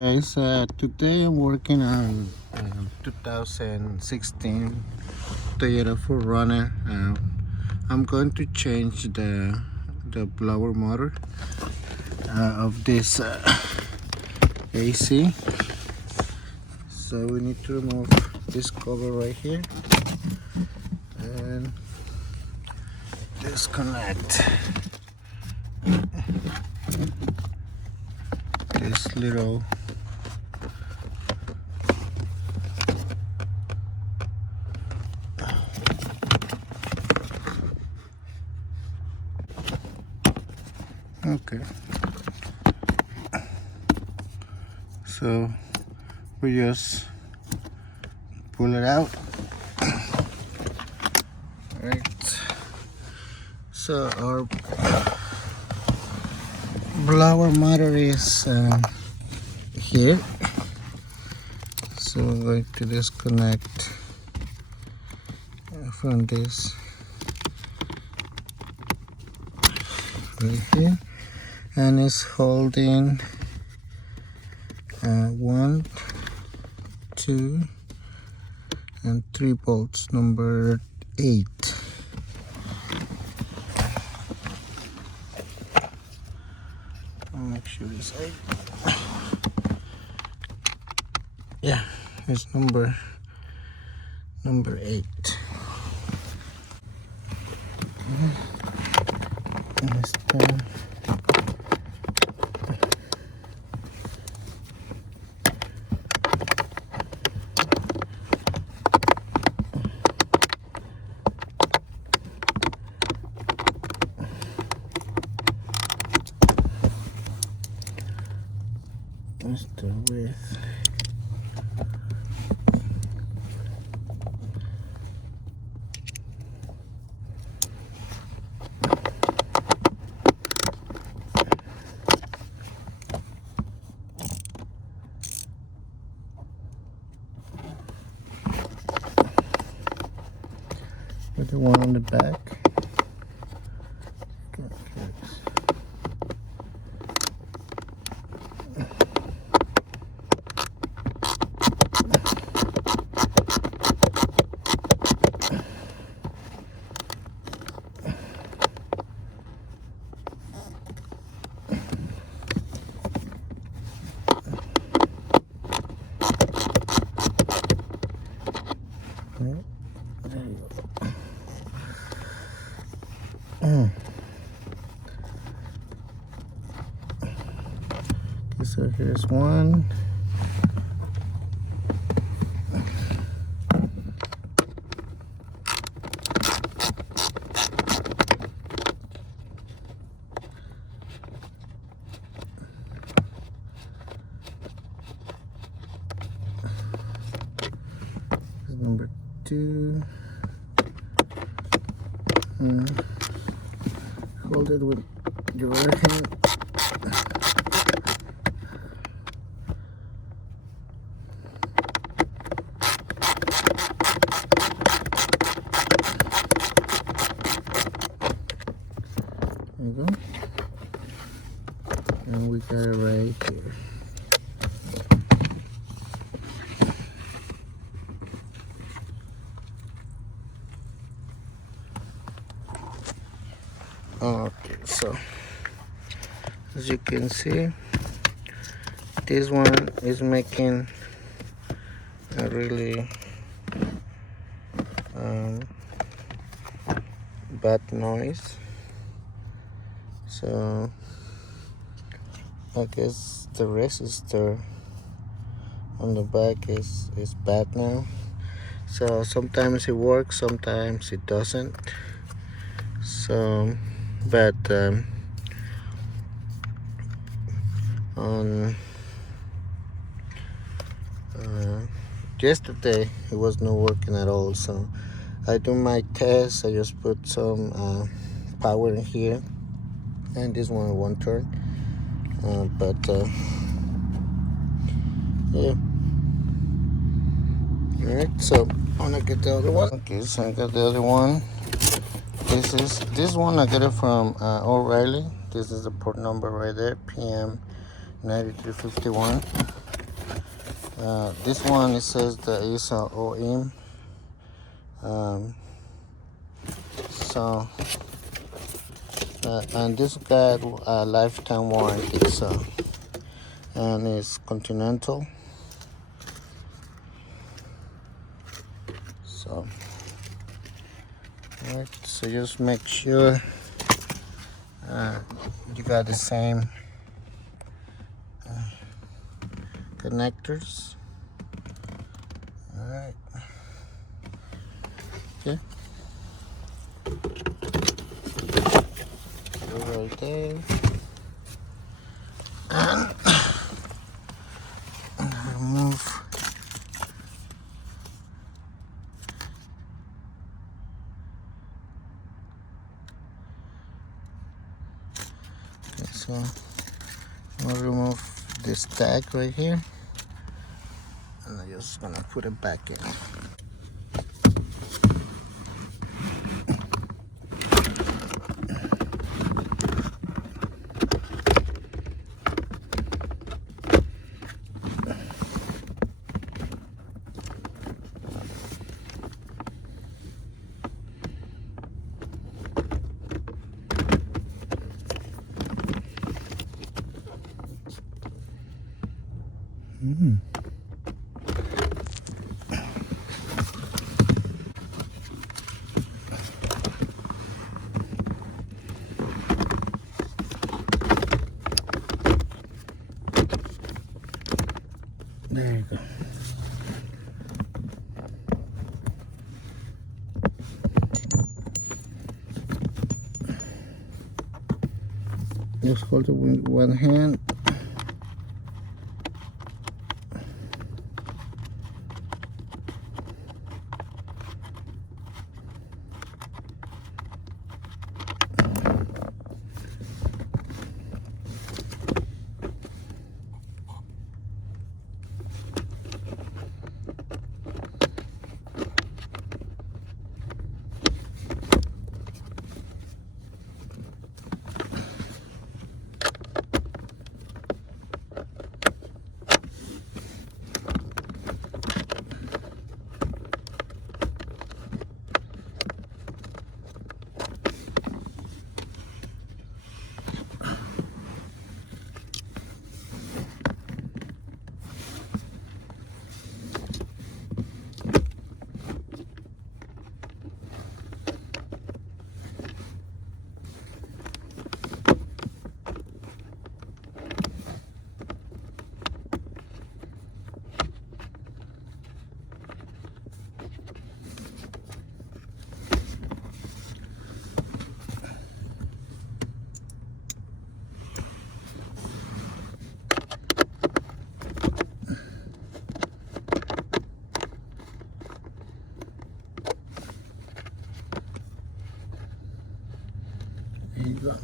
Guys, today I'm working on 2016 Toyota 4Runner. I'm going to change the blower motor of this AC. So we need to remove this cover right here and disconnect this little okay. So we just pull it out. Right. So our blower motor is here. So I'm going to disconnect from this right here, and it's holding 1, 2, and 3 bolts, number 8. I'll make sure it's 8. Yeah, it's number 8. And it's done. That's the width. With the one on the back. Right, there you go. Okay, so here's one. Here's number 2. Hold it with your right hand. There you go. And we got it right here. Okay, so as you can see, this one is making a really bad noise. So I guess the resistor on the back is bad now. So sometimes it works, sometimes it doesn't. So but on yesterday it was not working at all. So I do my test. I just put some power in here, and this one won't turn. Yeah. All right. So I'm gonna get the other one. Okay, so I got the other one. This one I got it from O'Reilly. This is the port number right there, PM 9351. This one, it says that it's an OEM. So and this got a lifetime warranty, so, and it's Continental. So alright, so just make sure you got the same connectors. Alright, okay, go right there, and remove. Okay, so I'll remove this tag right here, and I'm just gonna put it back in. There you go. Just hold it with one hand. There you go.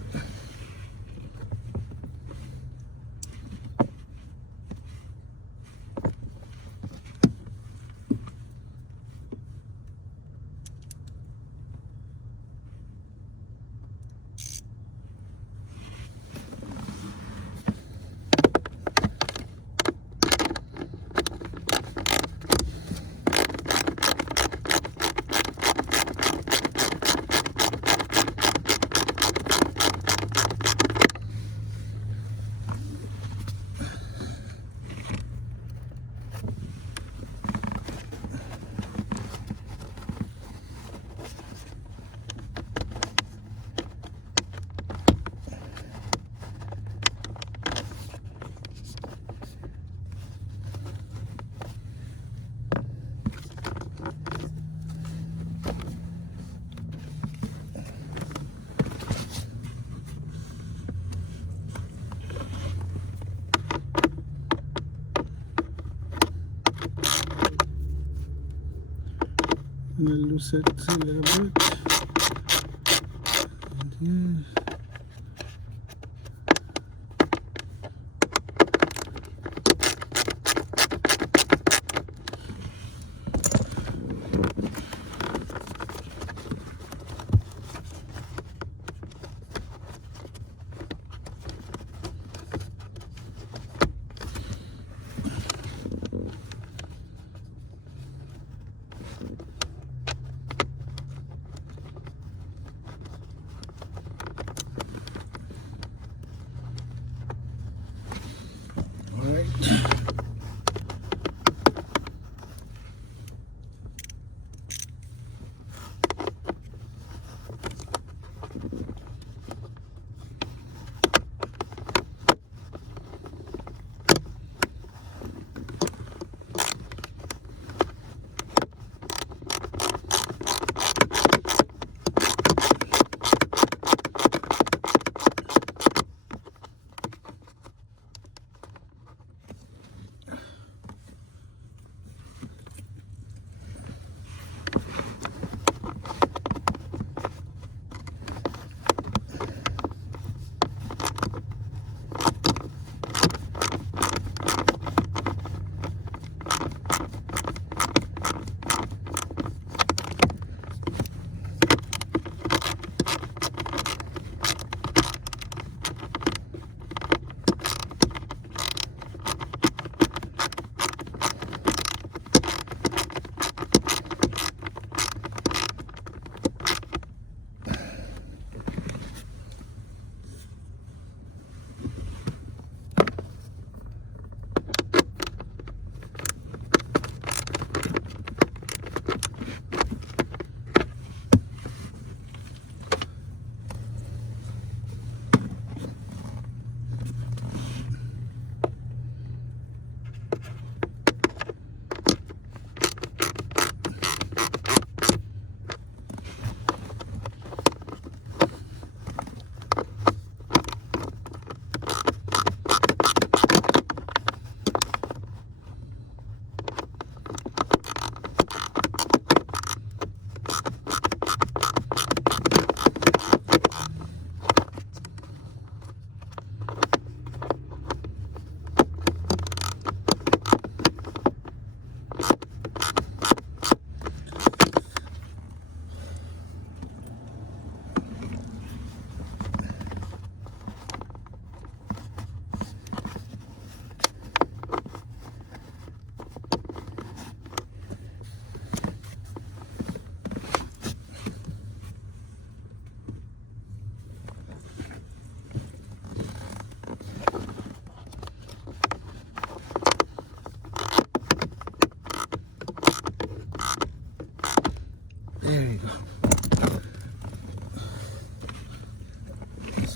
I'm gonna loosen it a little bit. And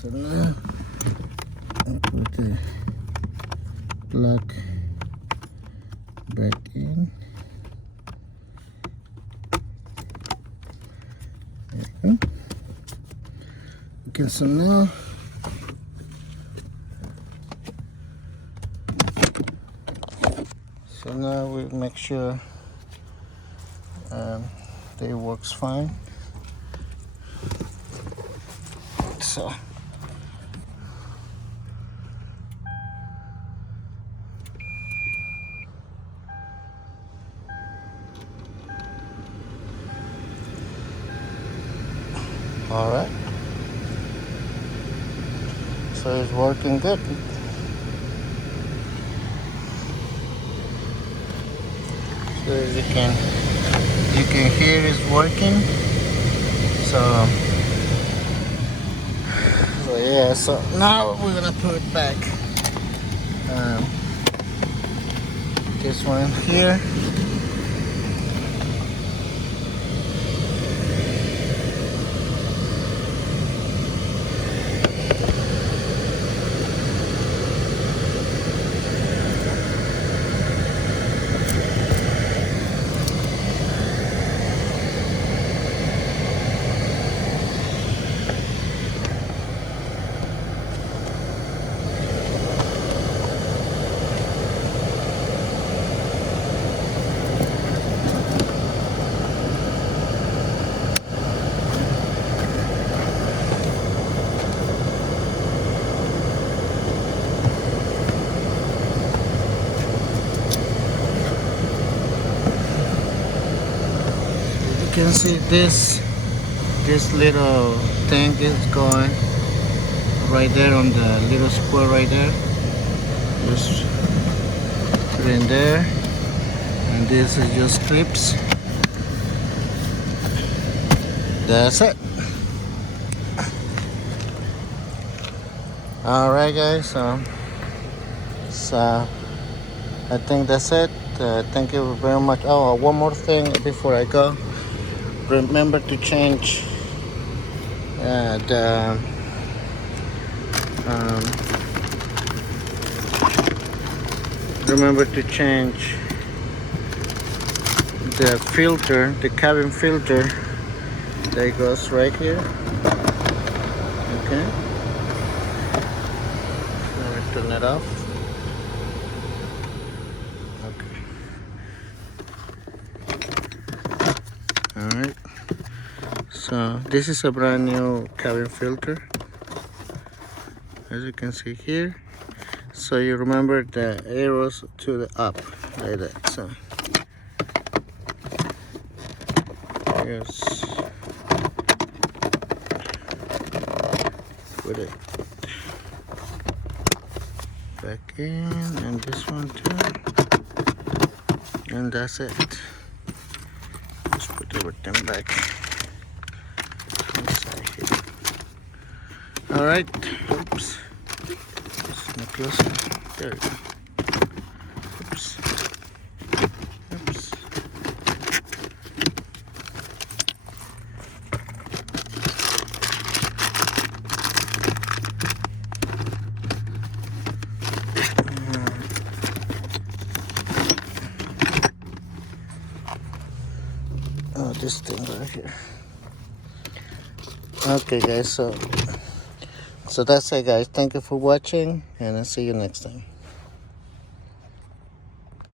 So now I put the plug back in. There you go. Okay, so now we make sure they works fine. So all right, so it's working good. So as you can hear it's working. So yeah, so now we're gonna put it back. This one here. You can see this little thing is going right there on the little square right there. Just put it in there, and this is just clips. That's it. All right, guys. So I think that's it. Thank you very much. Oh, one more thing before I go. Remember to change the filter, the cabin filter that goes right here. Okay, let me turn it off. Okay, all right. So this is a brand new cabin filter, as you can see here. So you remember the arrows to the up like that. So yes, put it back in, and this one too, and that's it. Just put everything back inside here. All right. Oops. Just not closer. There you go. Oops. Oops. Oh, this thing right here. Okay, guys. So that's it, guys. Thank you for watching, and I'll see you next time.